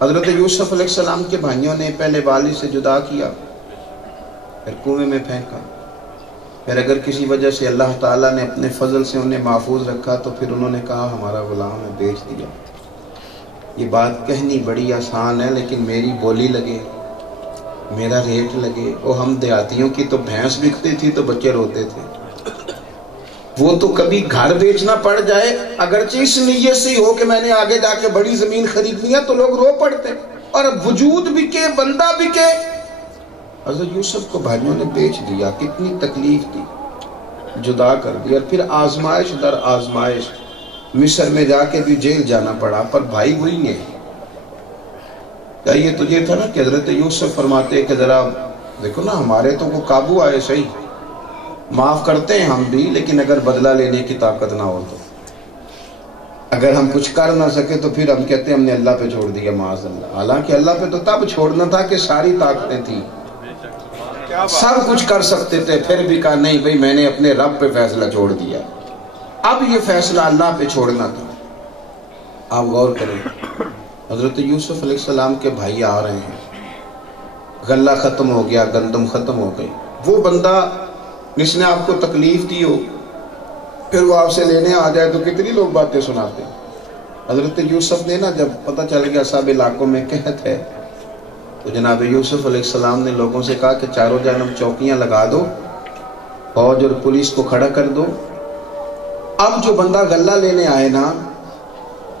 حضرت یوسف علیہ السلام کے بھائیوں نے پہلے والد سے جدا کیا، پھر کنویں میں پھینکا، پھر اگر کسی وجہ سے اللہ تعالیٰ نے اپنے فضل سے انہیں محفوظ رکھا تو پھر انہوں نے کہا ہمارا غلام ہے، بیچ دیا۔ یہ بات کہنی بڑی آسان ہے، لیکن میری بولی لگے، میرا ریٹ لگے۔ وہ ہم دیہاتیوں کی تو بھینس بکتی تھی تو بچے روتے تھے، وہ تو کبھی گھر بیچنا پڑ جائے اگرچہ اس نیت سے ہو کہ میں نے آگے جا کے بڑی زمین خریدنی ہے تو لوگ رو پڑتے، اور وجود بکے، بندہ بکے۔ حضرت یوسف کو بھائیوں نے بیچ دیا، کتنی تکلیف دی، جدا کر دیا، اور پھر آزمائش در آزمائش، مصر میں جا کے بھی جیل جانا پڑا، پر بھائی وہی ہیں۔ کیا یہ تجھے تھا نا کہ حضرت یوسف فرماتے کہ ذرا دیکھو نا ہمارے تو کو قابو آئے، صحیح معاف کرتے ہیں ہم بھی، لیکن اگر بدلہ لینے کی طاقت نہ ہو تو، اگر ہم کچھ کر نہ سکے تو پھر ہم کہتے ہیں ہم نے اللہ پہ چھوڑ دیا، معاذ اللہ۔ حالانکہ اللہ پہ تو تب چھوڑنا تھا کہ ساری طاقتیں تھیں، سب کچھ کر سکتے تھے، پھر بھی کہا نہیں بھئی میں نے اپنے رب پہ فیصلہ چھوڑ دیا، اب یہ فیصلہ اللہ پہ چھوڑنا تھا۔ آپ غور کریں، حضرت یوسف علیہ السلام کے بھائی آ رہے ہیں، غلہ ختم ہو گیا، گندم ختم ہو گئی، وہ بندہ جس نے آپ کو تکلیف دی ہو پھر وہ آپ سے لینے آ جائے تو کتنی لوگ باتیں سناتے ہیں۔ حضرت یوسف نے نا جب پتہ چل گیا سب علاقوں میں قحط ہے تو جناب یوسف علیہ السلام نے لوگوں سے کہا کہ چاروں جانب چوکیاں لگا دو، فوج اور پولیس کو کھڑا کر دو، اب جو بندہ غلہ لینے آئے نا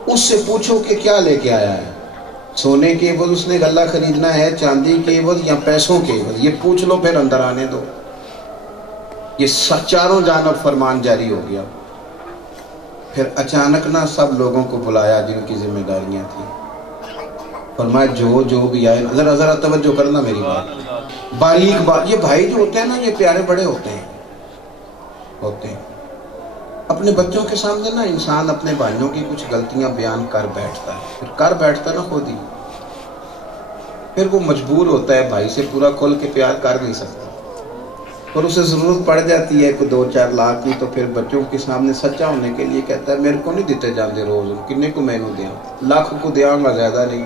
اس سے پوچھو کہ کیا لے کے آیا ہے، سونے کے عوض اس نے غلہ خریدنا ہے، چاندی کے عوض یا پیسوں کے عوض، یہ پوچھ لو پھر اندر آنے دو۔ یہ چاروں جانب فرمان جاری ہو گیا۔ پھر اچانک نہ سب لوگوں کو بلایا جن کی ذمہ داریاں تھیں، فرمایا جو بھی آئے، ذرا توجہ کرنا میری بات، باریک بات۔ یہ بھائی جو ہوتے ہیں نا یہ پیارے بڑے ہوتے ہیں اپنے بچوں کے سامنے نا انسان اپنے بھائیوں کی کچھ غلطیاں بیان کر بیٹھتا ہے، پھر کر بیٹھتا ہے نا خود ہی، پھر وہ مجبور ہوتا ہے، بھائی سے پورا کھل کے پیار کر نہیں سکتا، اور اسے ضرورت پڑ جاتی ہے کوئی 2-4 لاکھ کی، تو پھر بچوں کے سامنے سچا ہونے کے لیے کہتا ہے میرے کو نہیں دیتے جاندے روز، کنے کو میں نے دیا، لاکھ کو دیا گا زیادہ نہیں۔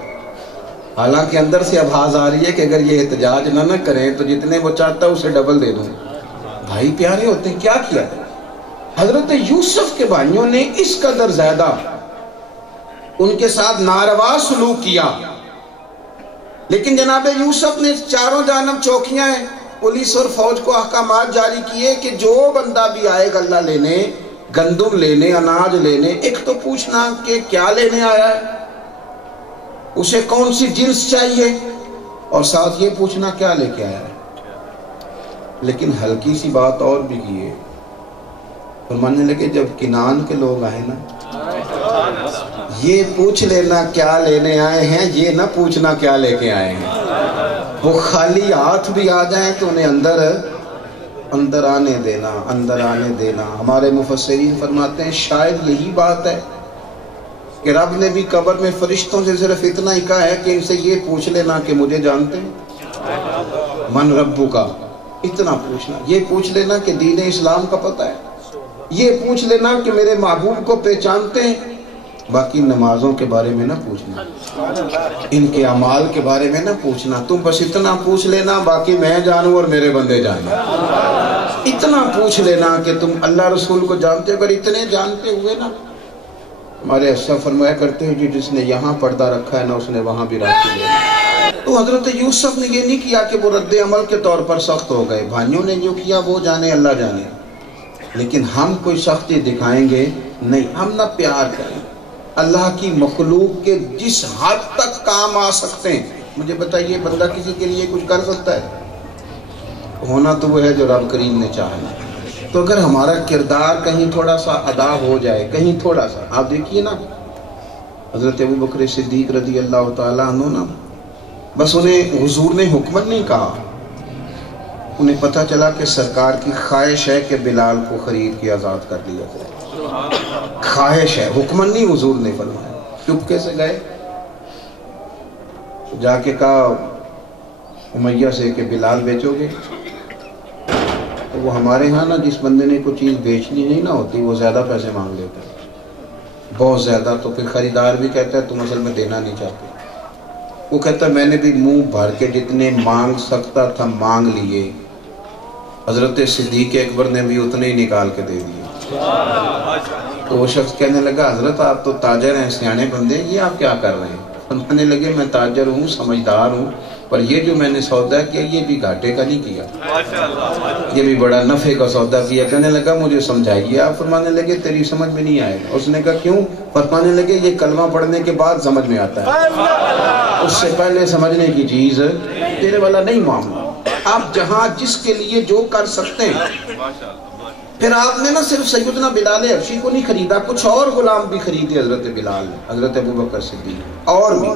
حالانکہ اندر سے آواز آ رہی ہے کہ اگر یہ احتجاج نہ کریں تو جتنے وہ چاہتا ہے اسے ڈبل دے دوں۔ بھائی پیارے ہوتے ہیں، کیا کیا حضرت یوسف کے بھائیوں نے اس قدر زیادہ ان کے ساتھ ناروا سلوک کیا، لیکن جناب یوسف نے چاروں جانب چوکیاں ہیں، پولیس اور فوج کو احکامات جاری کیے کہ جو بندہ بھی آئے غلہ لینے، گندم لینے، اناج لینے، ایک تو پوچھنا کہ کیا لینے آیا ہے، اسے کون سی جنس چاہیے، اور ساتھ یہ پوچھنا کیا لے کے آیا ہے۔ لیکن ہلکی سی بات اور بھی کی ہے، فرمانے لگے جب کنعان کے لوگ آئے نا یہ پوچھ لینا کیا لینے آئے ہیں، یہ نہ پوچھنا کیا لے کے آئے ہیں۔ وہ خالی ہاتھ بھی آ جائیں تو انہیں اندر آنے دینا۔ ہمارے مفسرین فرماتے ہیں شاید یہی بات ہے کہ رب نے بھی قبر میں فرشتوں سے صرف اتنا ہی کہا ہے کہ ان سے یہ پوچھ لینا کہ مجھے جانتے ہیں، من ربو کا، اتنا پوچھنا، یہ پوچھ لینا کہ دین اسلام کا پتہ ہے، یہ پوچھ لینا کہ میرے محبوب کو پہچانتے ہیں، باقی نمازوں کے بارے میں نہ پوچھنا، ان کے اعمال کے بارے میں نہ پوچھنا، تم بس اتنا پوچھ لینا باقی میں جانوں اور میرے بندے جانیں، اتنا پوچھ لینا کہ تم اللہ رسول کو جانتے ہو۔ اگر اتنے جانتے ہوئے نا، ہمارے اشرف فرمایا کرتے ہیں جس نے یہاں پردہ رکھا ہے نا اس نے وہاں بھی رکھ لیا۔ تو حضرت یوسف نے یہ نہیں کیا کہ وہ رد عمل کے طور پر سخت ہو گئے، بھائیوں نے جو کیا وہ جانے اللہ جانے، لیکن ہم کوئی سختی دکھائیں گے نہیں، ہم نہ پیار کریں، اللہ کی مخلوق کے جس حد تک کام آ سکتے ہیں۔ مجھے بتائیے بندہ کسی کے لیے کچھ کر سکتا ہے؟ ہونا تو وہ ہے جو رب کریم نے چاہا۔ تو اگر ہمارا کردار کہیں تھوڑا سا ادا ہو جائے، کہیں تھوڑا سا، آپ دیکھیے نا حضرت ابوبکر صدیق رضی اللہ تعالیٰ عنہ نا، بس انہیں حضور نے حکمن نہیں کہا، انہیں پتہ چلا کہ سرکار کی خواہش ہے کہ بلال کو خرید کے آزاد کر دیا جائے، خواہش ہے، حکمن نہیں حضور نے فرمایا۔ چپکے سے گئے، جا کے کہا امیہ سے کہ بلال بیچو گے؟ تو وہ ہمارے ہاں نا جس بندے نے کوئی چیز بیچنی نہیں نہ ہوتی وہ زیادہ پیسے مانگ لیتا ہے، بہت زیادہ، تو پھر خریدار بھی کہتا ہے تم اصل میں دینا نہیں چاہتے، وہ کہتا ہے میں نے بھی منہ بھر کے جتنے مانگ سکتا تھا مانگ لیے، حضرت صدیق اکبر نے بھی اتنے ہی نکال کے دے دیے۔ تو وہ شخص کہنے لگا حضرت آپ تو تاجر ہیں، سیانے بندے ہیں، یہ آپ کیا کر رہے ہیں؟ فرمانے لگے میں تاجر ہوں، سمجھدار ہوں، پر یہ جو میں نے سودا کیا یہ بھی گھاٹے کا نہیں کیا، یہ بھی بڑا نفع کا سودا کیا۔ کہنے لگا مجھے سمجھائیے آپ۔ فرمانے لگے تیری سمجھ میں نہیں آئے گا۔ اس نے کہا کیوں؟ فرمانے لگے یہ کلمہ پڑھنے کے بعد سمجھ میں آتا ہے، اس سے پہلے سمجھنے کی چیز تیرے والا نہیں معاملہ۔ آپ جہاں جس کے لیے جو کر سکتے ہیں، پھر آپ نے نہ صرف سیدنا بلال حبشی کو نہیں خریدا، کچھ اور غلام بھی خریدے حضرت بلال نے، حضرت ابوبکر صدیق اور بھی۔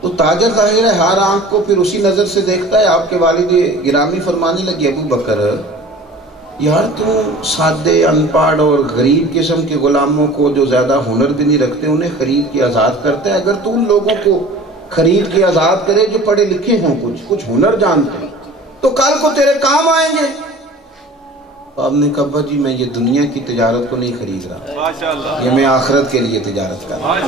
تو تاجر ظاہر ہے ہر آنکھ کو پھر اسی نظر سے دیکھتا ہے۔ آپ کے والد گرامی فرمانے لگے ابوبکر یار تو سادے ان پڑھ اور غریب قسم کے غلاموں کو جو زیادہ ہنر بھی نہیں رکھتے انہیں خرید کے آزاد کرتا ہے، اگر تو ان لوگوں کو خرید کے آزاد کرے جو پڑھے لکھے ہوں، کچھ ہنر جانتے ہیں، تو کل کو تیرے کام آئیں گے۔ تو آپ نے کہا ابا جی میں یہ دنیا کی تجارت کو نہیں خرید رہا، یہ میں آخرت کے لیے تجارت کر رہا ہوں۔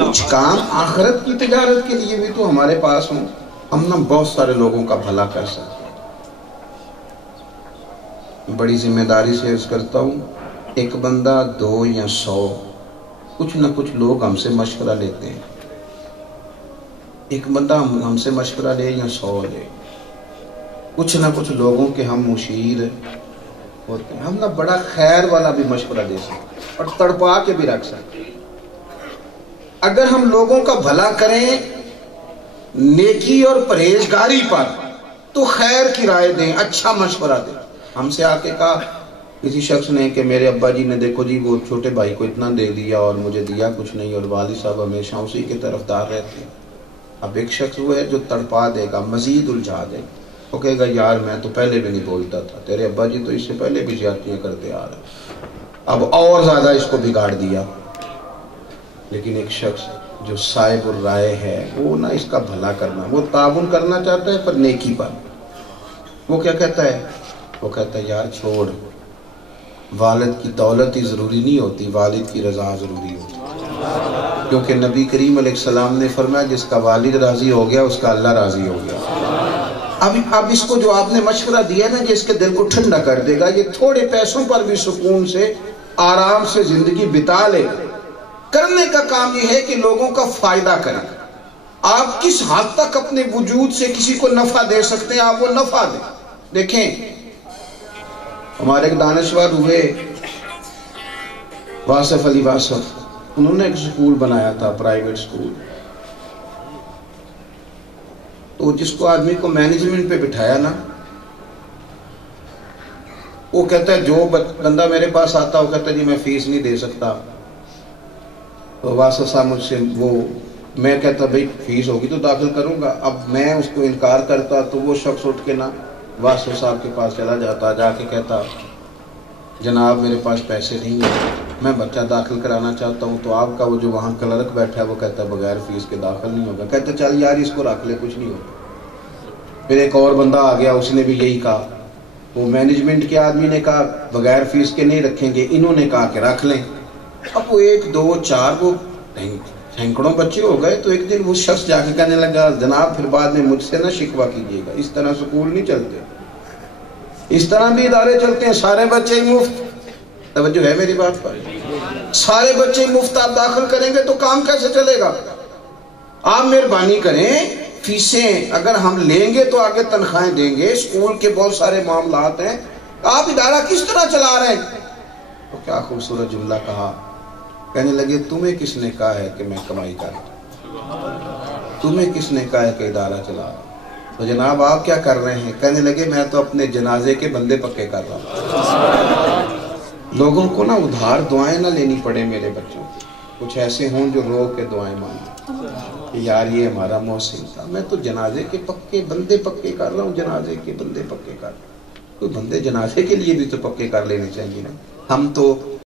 کچھ کام آخرت کی تجارت کے لیے بھی تو ہمارے پاس ہوں، ہم نہ بہت سارے لوگوں کا بھلا کر سکتے ہیں۔ بڑی ذمہ داری سے عرض کرتا ہوں، ایک بندہ 2 یا 100 کچھ نہ کچھ لوگ ہم سے مشورہ لیتے ہیں، ایک بندہ ہم سے مشورہ لے یا 100 لے، کچھ نہ کچھ لوگوں کے ہم مشیر ہوتے ہیں، ہم نہ بڑا خیر والا بھی مشورہ دے سکتے ہیں اور تڑپا کے بھی رکھ سکتے ہیں۔ اگر ہم لوگوں کا بھلا کریں نیکی اور پرہیزگاری پر تو خیر کی رائے دیں، اچھا مشورہ دیں۔ ہم سے آ کے کہا کسی شخص نے کہ میرے ابا جی نے دیکھو جی وہ چھوٹے بھائی کو اتنا دے دیا اور مجھے دیا کچھ نہیں، اور والد صاحب ہمیشہ اسی کے طرفدار رہتے ہیں۔ اب ایک شخص وہ ہے جو تڑپا دے گا، مزید الجھا دے گا، وہ کہے گا یار میں تو پہلے بھی نہیں بولتا تھا، تیرے ابا جی تو اس سے پہلے بھی زیادتیاں کرتے آ رہے، اب اور زیادہ اس کو بگاڑ دیا۔ لیکن ایک شخص جو صاحب الرائے ہے وہ نہ اس کا بھلا کرنا، وہ تعاون کرنا چاہتا ہے پر نیکی پر، وہ کیا کہتا ہے؟ وہ کہتا ہے یار چھوڑ، والد کی دولت ہی ضروری نہیں ہوتی، والد کی رضا ضروری ہوتی، کیونکہ نبی کریم علیہ السلام نے فرمایا جس کا والد راضی ہو گیا اس کا اللہ راضی ہو گیا۔ اب اس کو جو آپ نے مشورہ دیا نا جس کے دل کو ٹھنڈا کر دے گا، یہ تھوڑے پیسوں پر بھی سکون سے آرام سے زندگی بتا لے گا۔ کرنے کا کام یہ ہے کہ لوگوں کا فائدہ کریں۔ آپ کس حد تک اپنے وجود سے کسی کو نفع دے سکتے ہیں آپ وہ نفع دیں۔ دیکھیں ہمارے ایک دانشور ہوئے واصف علی واصف، انہوں نے ایک سکول بنایا تھا، پرائیویٹ سکول، تو جس کو آدمی کو مینجمنٹ پہ بٹھایا نا، وہ کہتا ہے جو بندہ میرے پاس آتا وہ کہتا ہے جی میں فیس نہیں دے سکتا، تو واصف صاحب مجھ سے میں کہتا بھئی فیس ہوگی تو داخل کروں گا، اب میں اس کو انکار کرتا تو وہ شخص اٹھ کے نا واصف صاحب کے پاس چلا جاتا، جا کے کہتا جناب میرے پاس پیسے نہیں ہیں، میں بچہ داخل کرانا چاہتا ہوں، تو آپ کا وہ جو وہا کلرک بیٹھا ہے وہ کہتا ہے بغیر فیس کے داخل نہیں ہوگا، کہتا چل یار اس کو رکھ لے کچھ نہیں ہوگا۔ پھر ایک اور بندہ آ گیا، اس نے بھی یہی کہا، وہ مینجمنٹ کے آدمی نے کہا بغیر فیس کے نہیں رکھیں گے، انہوں نے کہا کہ رکھ لیں۔ اب وہ 1 2 4 وہ سینکڑوں بچے ہو گئے، تو ایک دن وہ شخص جا کے کہنے لگا جناب پھر بعد میں مجھ سے نہ شکوہ کیجیے گا، اس طرح سکول نہیں چلتے، اس طرح بھی ادارے چلتے ہیں، سارے بچے ہی مفت۔ توجہ ہے میری بات پر؟ سارے بچے مفت آپ داخل کریں گے تو کام کیسے چلے گا؟ آپ مہربانی کریں، فیسیں اگر ہم لیں گے تو آگے تنخواہیں دیں گے، اسکول کے بہت سارے معاملات ہیں، آپ ادارہ کس طرح چلا رہے ہیں؟ تو کیا خوبصورت جملہ کہا، کہنے لگے تمہیں کس نے کہا ہے کہ میں کمائی کروں، تمہیں کس نے کہا ہے کہ ادارہ چلا رہا؟ تو جناب آپ کیا کر رہے ہیں؟ کہنے لگے میں تو اپنے جنازے کے بندے پکے کر رہا ہوں۔ لوگوں کو نا ادھار دعائیں نہ لینی پڑے، میرے بچوں کچھ ایسے ہوں جو رو کے دعائیں مانگیں کہ یار یہ ہمارا محسن تھا، میں تو جنازے کے پکے بندے پکے کر رہا ہوں، جنازے کے بندے پکے کر رہا ہوں۔ کوئی بندے جنازے کے لیے بھی تو پکے کر لینے چاہیے نا۔ ہم تو